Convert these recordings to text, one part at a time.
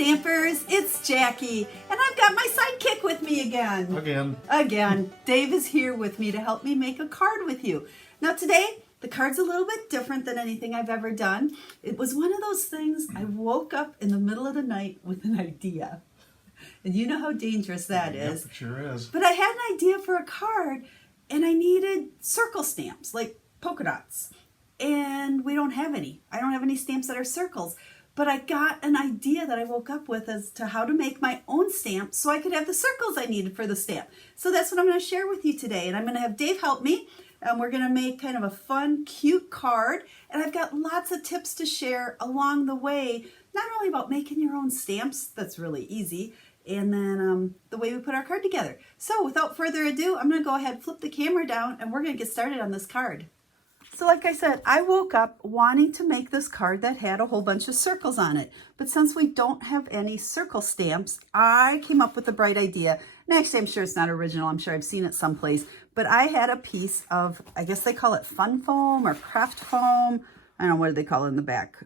Stampers, it's Jackie, and I've got my sidekick with me again. Again. Dave is here with me to help me make a card with you. Now today, the card's a little bit different than anything I've ever done. It was one of those things I woke up in the middle of the night with an idea. And you know how dangerous that is. Yep, it sure is. But I had an idea for a card, and I needed circle stamps, like polka dots. And we don't have any. I don't have any stamps that are circles. But I got an idea that I woke up with as to how to make my own stamp so I could have the circles I needed for the stamp. So that's what I'm going to share with you today. And I'm going to have Dave help me. And we're going to make kind of a fun, cute card. And I've got lots of tips to share along the way, not only about making your own stamps, that's really easy, and then the way we put our card together. So without further ado, I'm going to go ahead, flip the camera down, and we're going to get started on this card. So like I said, I woke up wanting to make this card that had a whole bunch of circles on it. But since we don't have any circle stamps, I came up with a bright idea. And actually, I'm sure it's not original. I'm sure I've seen it someplace. But I had a piece of, I guess they call it fun foam or craft foam. I don't know, what do they call it in the back?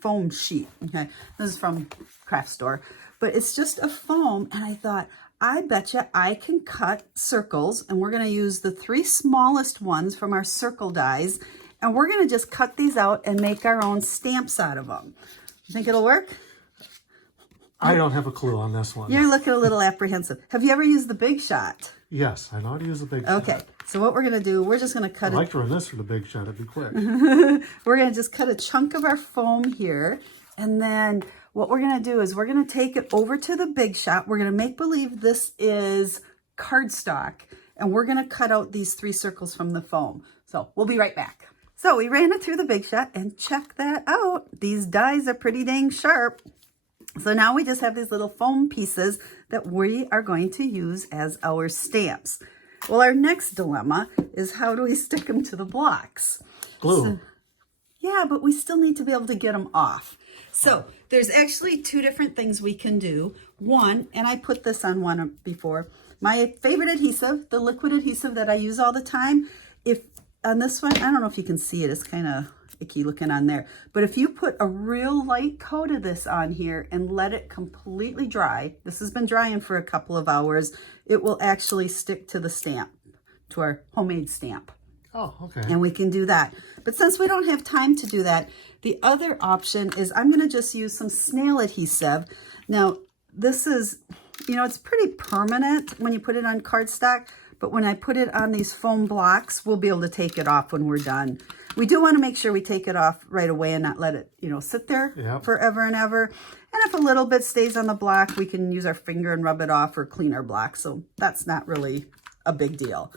Foam sheet. Okay, this is from craft store. But it's just a foam. And I thought, I betcha I can cut circles, and we're going to use the 3 smallest ones from our circle dies, and we're going to just cut these out and make our own stamps out of them. You think it'll work? I don't have a clue on this one. You're looking a little apprehensive. Have you ever used the Big Shot? Yes, I know how to use the Big Shot. Okay, so what we're going to do, we're just going to cut I like to run this for the Big Shot. It'd be quick. We're going to just cut a chunk of our foam here, and then what we're going to do is we're going to take it over to the Big Shot. We're going to make believe this is cardstock, and we're going to cut out these 3 circles from the foam. So we'll be right back. So we ran it through the Big Shot, and check that out. These dies are pretty dang sharp. So now we just have these little foam pieces that we are going to use as our stamps. Well, our next dilemma is how do we stick them to the blocks? Glue. So, yeah, but we still need to be able to get them off. So there's actually 2 different things we can do. One, and I put this on one before, my favorite adhesive, the liquid adhesive that I use all the time. If on this one, I don't know if you can see it, it's kind of icky looking on there. But if you put a real light coat of this on here and let it completely dry, this has been drying for a couple of hours, it will actually stick to the stamp, to our homemade stamp. Oh, okay. And we can do that. But since we don't have time to do that, the other option is I'm going to just use some snail adhesive. Now, this is, you know, it's pretty permanent when you put it on cardstock, but when I put it on these foam blocks, we'll be able to take it off when we're done. We do want to make sure we take it off right away and not let it, you know, sit there forever and ever. And if a little bit stays on the block, we can use our finger and rub it off or clean our block. So that's not really a big deal.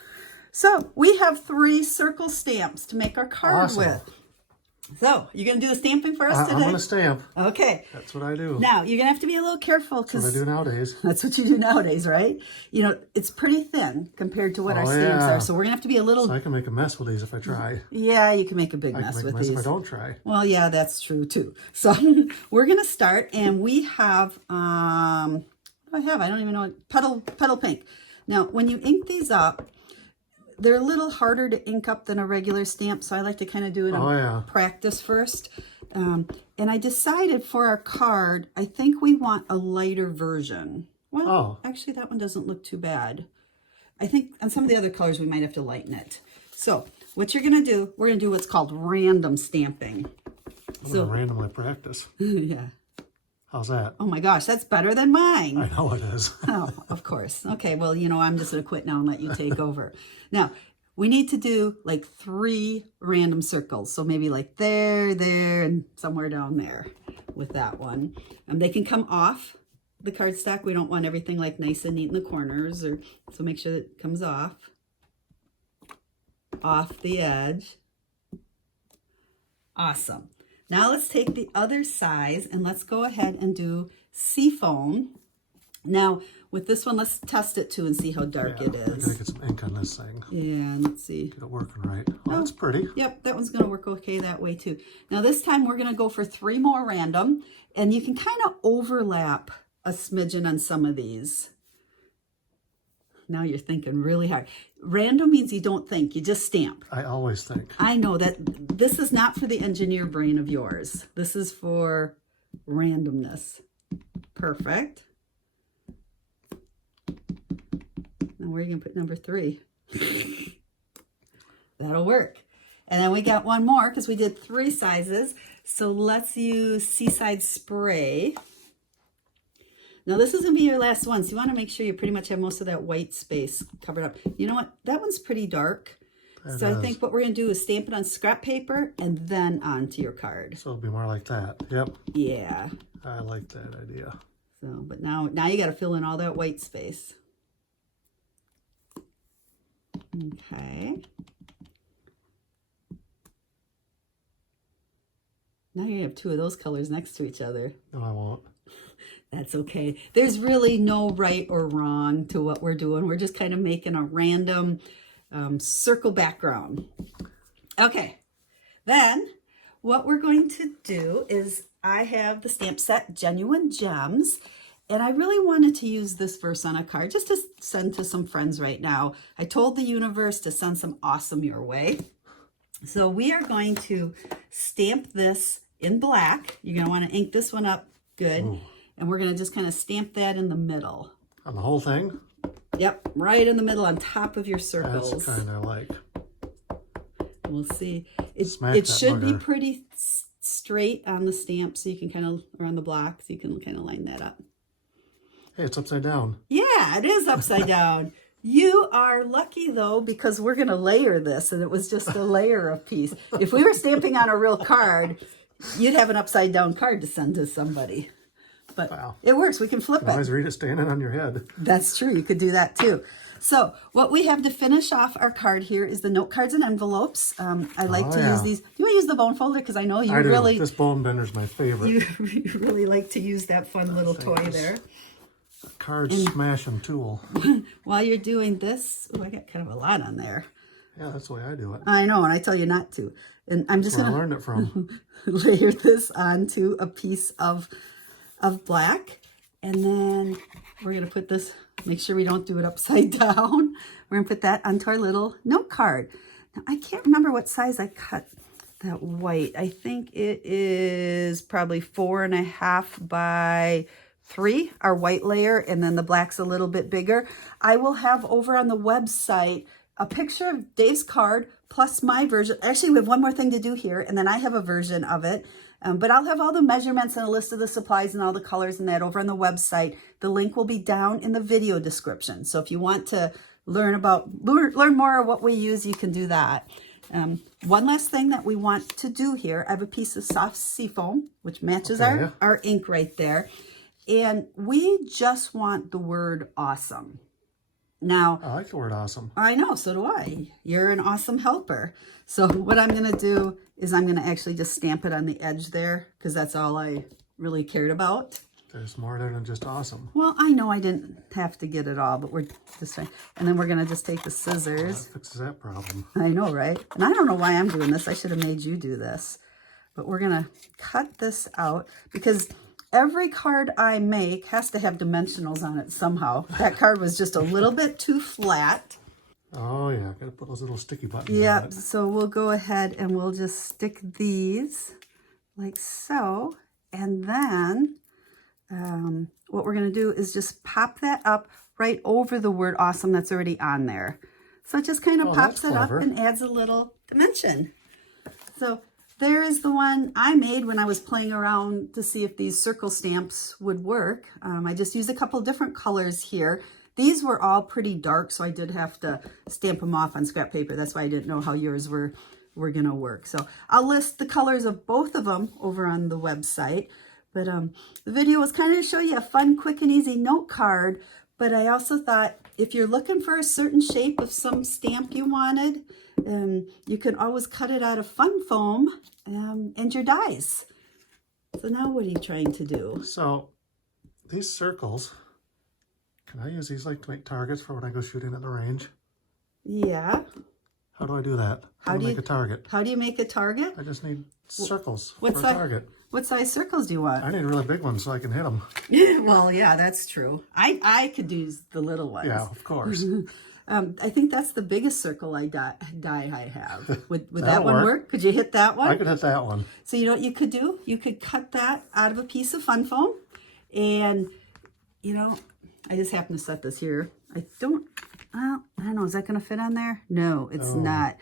So we have 3 circle stamps to make our card with. So you're going to do the stamping for us today? I'm going to stamp. Okay. That's what I do. Now, you're going to have to be a little careful. That's what I do nowadays. That's what you do nowadays, right? You know, it's pretty thin compared to what our stamps are. So we're going to have to be a little... So I can make a mess with these if I try. Yeah, you can make a big mess with these. If I don't try. Well, yeah, that's true too. So we're going to start, and we have... what do I have? I don't even know. Petal pink. Now, when you ink these up, they're a little harder to ink up than a regular stamp, so I like to kind of do it on practice first. And I decided for our card, I think we want a lighter version. Well, actually, that one doesn't look too bad. I think on some of the other colors, we might have to lighten it. So what you're going to do, we're going to do what's called random stamping. I'm going to randomly practice. Yeah. How's that? Oh my gosh, that's better than mine. I know it is. Oh, of course. Okay, well, you know, I'm just going to quit now and let you take over. Now, we need to do like 3 random circles. So maybe like there, and somewhere down there with that one. They can come off the cardstock. We don't want everything like nice and neat in the corners, so make sure that it comes off the edge. Awesome. Now let's take the other size and let's go ahead and do seafoam. Now with this one, let's test it too and see how dark it is. I gotta get some ink on this thing. Yeah, let's see. Get it working right. Oh, that's pretty. Yep, that one's gonna work okay that way too. Now this time we're gonna go for 3 more random, and you can kind of overlap a smidgen on some of these. Now you're thinking really hard. Random means you don't think, you just stamp. I always think. I know that this is not for the engineer brain of yours. This is for randomness. Perfect. Now where are you going to put number 3? That'll work. And then we got one more because we did 3 sizes. So let's use Seaside Spray. Now this is going to be your last one. So you want to make sure you pretty much have most of that white space covered up. You know what? That one's pretty dark. So I think what we're going to do is stamp it on scrap paper and then onto your card. So it'll be more like that. Yep. Yeah. I like that idea. So, but now you got to fill in all that white space. Okay. Now you have 2 of those colors next to each other. No, I won't. That's okay. There's really no right or wrong to what we're doing. We're just kind of making a random circle background. Okay. Then what we're going to do is I have the stamp set Genuine Gems. And I really wanted to use this verse on a card just to send to some friends right now. I told the universe to send some awesome your way. So we are going to stamp this in black. You're going to want to ink this one up good. Ooh. And we're going to just kind of stamp that in the middle. On the whole thing? Yep, right in the middle on top of your circles. That's kind of like... We'll see. It Smack should be bugger. pretty straight on the stamp so you can kind of, or on the block, so you can kind of line that up. Hey, it's upside down. Yeah, it is upside down. You are lucky, though, because we're going to layer this, and it was just a layer of piece. If we were stamping on a real card, you'd have an upside-down card to send to somebody. But Wow. It works. We can flip You can it. always read it standing on your head. That's true. You could do that, too. So what we have to finish off our card here is the note cards and envelopes. I like to use these. You want to use the bone folder? Because I know you I do. really... This bone bender's my favorite. You really like to use that fun little toy there. Card smashing tool. While you're doing this, oh, I got kind of a lot on there. Yeah, that's the way I do it. I know, and I tell you not to. And I'm just That's where going I learned it from. to layer this onto a piece of black. And then we're going to put this, make sure we don't do it upside down. We're going to put that onto our little note card. Now, I can't remember what size I cut that white. I think it is probably 4.5 by 3, our white layer, and then the black's a little bit bigger. I will have over on the website a picture of Dave's card plus my version. Actually, we have one more thing to do here, and then I have a version of it. But I'll have all the measurements and a list of the supplies and all the colors and that over on the website. The link will be down in the video description. So if you want to learn more of what we use, you can do that. One last thing that we want to do here, I have a piece of soft seafoam, which matches our ink right there. And we just want the word awesome. Now, I like the word awesome. I know, so do I. You're an awesome helper. So what I'm going to do is I'm going to actually just stamp it on the edge there because that's all I really cared about. There's more there than just awesome. Well, I know I didn't have to get it all, but we're just trying. And then we're going to just take the That scissors. fixes that problem. I know, right? And I don't know why I'm doing this. I should have made you do this. But we're going to cut this out because every card I make has to have dimensionals on it somehow. That card was just a little bit too flat. Oh, yeah. Got to put those little sticky buttons on Yep, it. so we'll go ahead and we'll just stick these like so. And then what we're going to do is just pop that up right over the word awesome that's already on there. So it just kind of pops it up and adds a little dimension. So there is the one I made when I was playing around to see if these circle stamps would work. I just used a couple different colors here. These were all pretty dark, so I did have to stamp them off on scrap paper. That's why I didn't know how yours were going to work. So I'll list the colors of both of them over on the website. But the video was kind of to show you a fun, quick, and easy note card. But I also thought if you're looking for a certain shape of some stamp you wanted, you can always cut it out of fun foam and your dies. So now what are you trying to do? So these circles, can I use these like to make targets for when I go shooting at the range? Yeah. How do I do that? How do you make a target? How do you make a target? I just need circles for a What's target. What size circles do you want? I need really big ones so I can hit them. Well, yeah, that's true. I could use the little ones. Yeah, of course. I think that's the biggest circle die I have. Would that That'll one work. work? Could you hit that one? I could hit that one. So you know what you could do? You could cut that out of a piece of fun foam And, you know, I just happen to set this here. I don't know. Is that going to fit on there? No, it's not.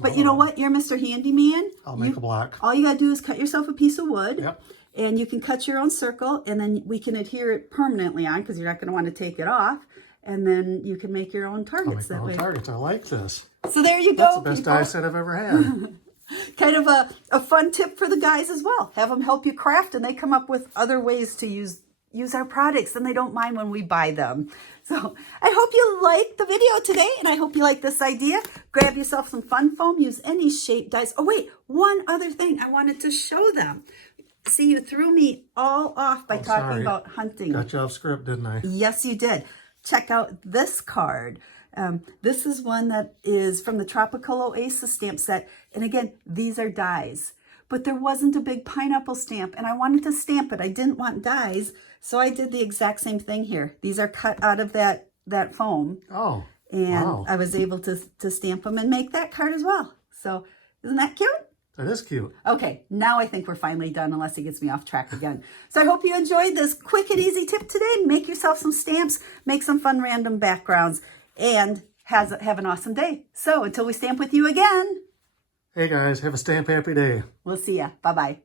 But you know what? You're Mr. Handyman. I'll make a block. All you got to do is cut yourself a piece of wood. Yep. And you can cut your own circle, and then we can adhere it permanently on because you're not going to want to take it off. And then you can make your own targets that way. Targets. I like this. So there you go. That's the best die set I've ever had. Kind of a fun tip for the guys as well. Have them help you craft, and they come up with other ways to use our products, and they don't mind when we buy them. So I hope you liked the video today, and I hope you like this idea. Grab yourself some fun foam. Use any shape dies. Oh, wait, one other thing I wanted to show them. See, you threw me all off by talking about hunting. Got you off script, didn't I? Yes, you did. Check out this card. This is one that is from the Tropical Oasis stamp set. And again, these are dies. But there wasn't a big pineapple stamp, and I wanted to stamp it. I didn't want dies, so I did the exact same thing here. These are cut out of that foam. Oh, and wow. I was able to stamp them and make that card as well. So isn't that cute? That is cute. Okay, now I think we're finally done unless he gets me off track again. So I hope you enjoyed this quick and easy tip today. Make yourself some stamps, make some fun random backgrounds, and have an awesome day. So until we stamp with you again. Hey guys, have a stamp happy day. We'll see ya. Bye-bye.